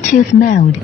Bluetooth mode.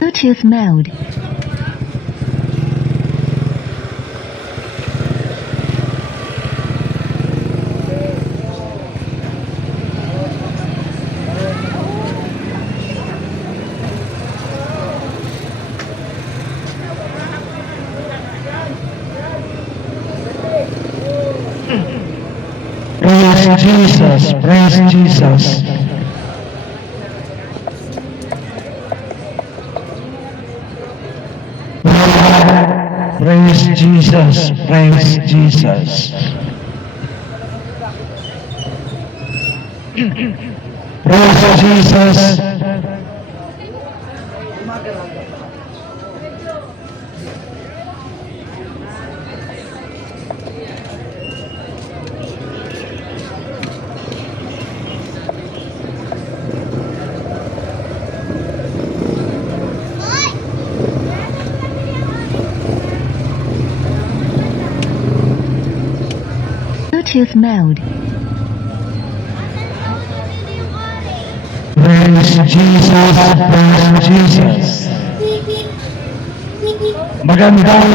Bluetooth mode. Praise Jesus, praise Jesus. Praise Jesus, praise Jesus. Praise Jesus. Bluetooth mode. Praise Jesus, praise Jesus. Magandang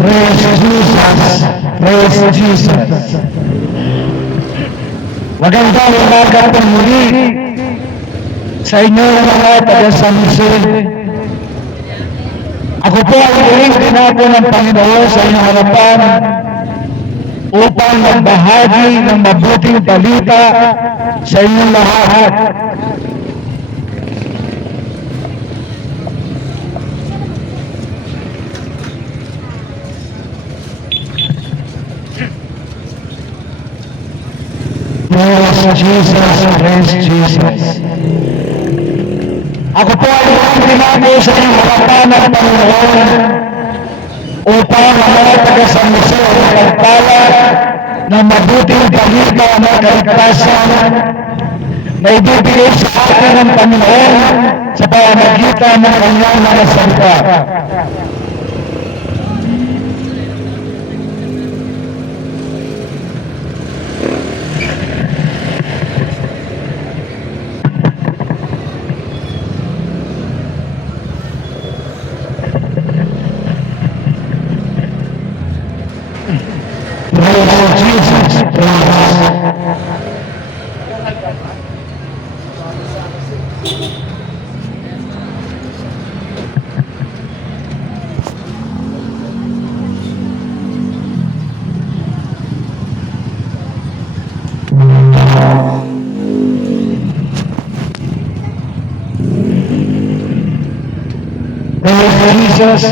praise Jesus, praise Jesus. Magandang umaga po muli sa inyo mga taga San Jose. Ako po ang muling tinapo ng Panginoon sa inyong harapan upang magbahagi ng mabuting balita sa inyong lahat. Praise Jesus, praise Jesus. Ako po ay tinapo sa inyong harapan ng Panginoon upang ang mga taga San Jose ay magpala ng mabuting balita ng kaligtasan na ibibigay sa atin ng Panginoon sa pamamagitan ng kanyang mga salita. Praise Jesus, praise. Praise Jesus.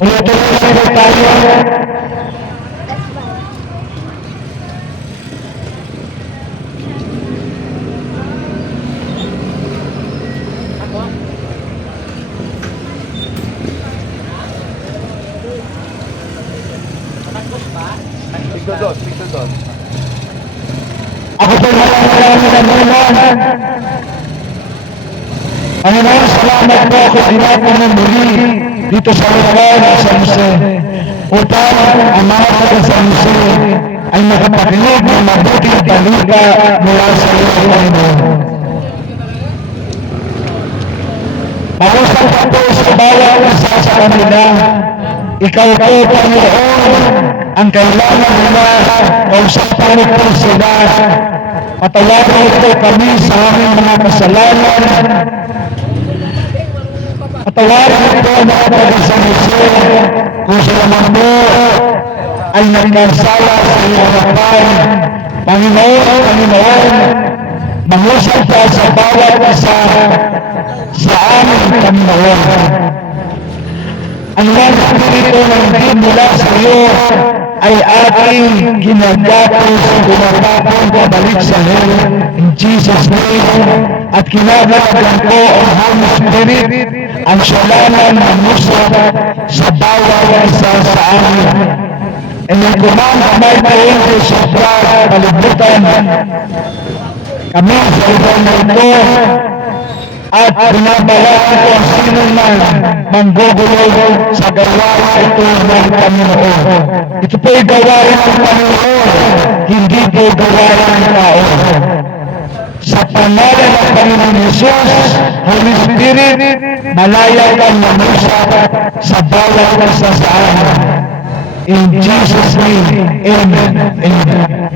Tuloy tayo. Picture doon. Ako po maraming nagulan. Panginoon, salamat po ako tinapo ng muli dito sa lugar ng San Jose upang ang mga taga San Jose ay makapakinig ng mabuting balita mula sa iyo, Panginoon. Mausap ako sa bawat isa sa kanila. Ikaw po, Panginoon, ang kailangan nila. Kausapan mo po sila. Patawarin mo po kami sa aming mga kasalanan. Patawarin mo po ang mga pag-isa-isa. Kung sila man po ay nagkasala sa iyong harapan. Panginoon, mangusap ka sa bawat isa sa aming Panginoon. Ang mga spirito ng di mula sa iyo ay ating ginagapos, pinatapon pabalik sa hell in Jesus' name. At kinagagan ko ang Holy Spirit ang siyalanan ng musap sa bawat isa sa amin. And yung kumang-kamay na hindi sobra kalibutan kami sa ibang ito at binabalaan ko ang sino man manggugulo sa gawain ito ng Panginoon. Ito po ay gawain ng Panginoon, hindi po gawain ng tao. Sa pangalan ng Panginoon Jesus, Holy Spirit, malaya kang mamusap sa bawat isa sa amin. In Jesus' name, Amen. Amen.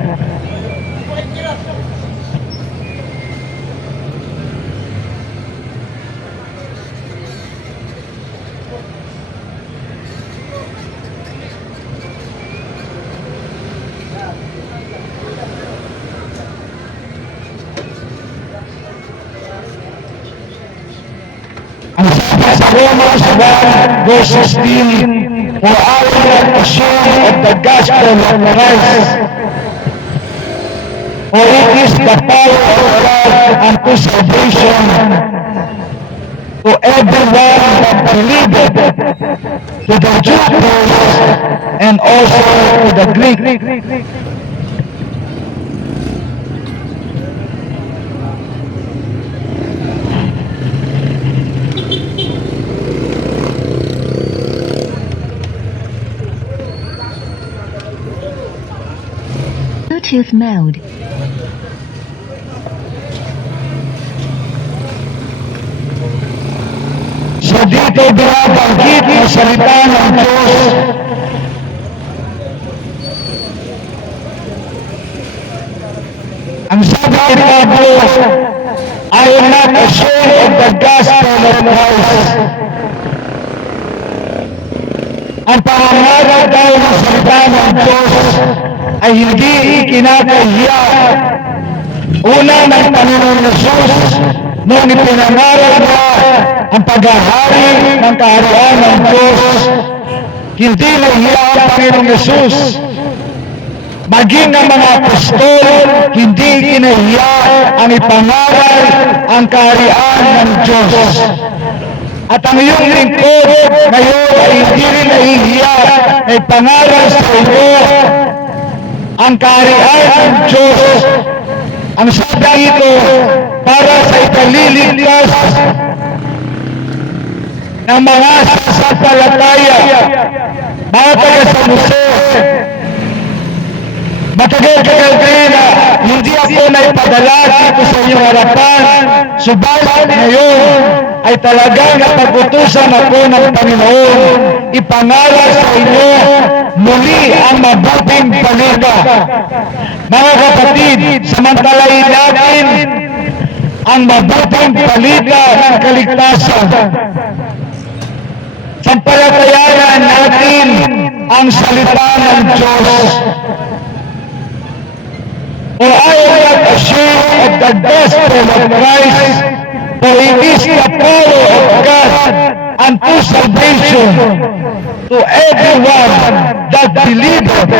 Ang sabi sa Romans 1 verse 16, for I am assured of the gospel of Christ, for it is the power of God unto salvation to everyone that believeth, to the Jew first, and also to the Greek. Bluetooth mode. So dito binabanggit ang salita ng Diyos. Ang sabi ni Pablo, I am not ashamed of the gospel of Christ. Ang pangangaral daw ng salita ng Diyos ay hindi kinakahiya. Una ng Panginoon Jesus, nung ipinangaral niya ang paghahari ng kaharian ng Diyos, hindi nahiya ang Panginoon Jesus. Maging ang mga apostol, hindi kinahiya ang ipangaral ang kaharian ng Diyos. At ang iyong lingkod ngayon ay hindi rin nahihiya na ipangaral sa iyo ang kaharian ng Diyos. Ang sabi ito para sa ikaliligtas ng mga sasampalataya, mga taga-San Jose. Matagal-tagal kayo na hindi ako naipadala dito sa inyong harapan, subalit ngayon ay talagang napag-utusan ako ng Panginoon ipangaral sa inyo muli ang mabuting balita. Mga kapatid, samantalahin natin ang mabuting balita ng kaligtasan. Sampalatayanan natin ang salita ng Diyos. For I am not ashamed of the gospel of Christ, for it is the power of God unto salvation to everyone that believeth,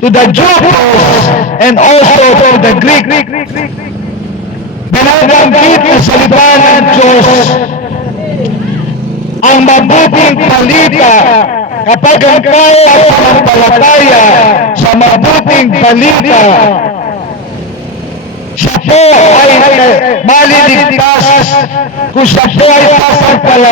to the Jew first, and also to the Greek. Binabanggit na salita ng Diyos ang mabuting balita kapag ang kaya panampalataya sa mabuting balita, siya po ay maliligtas kung siya po ay sasampalataya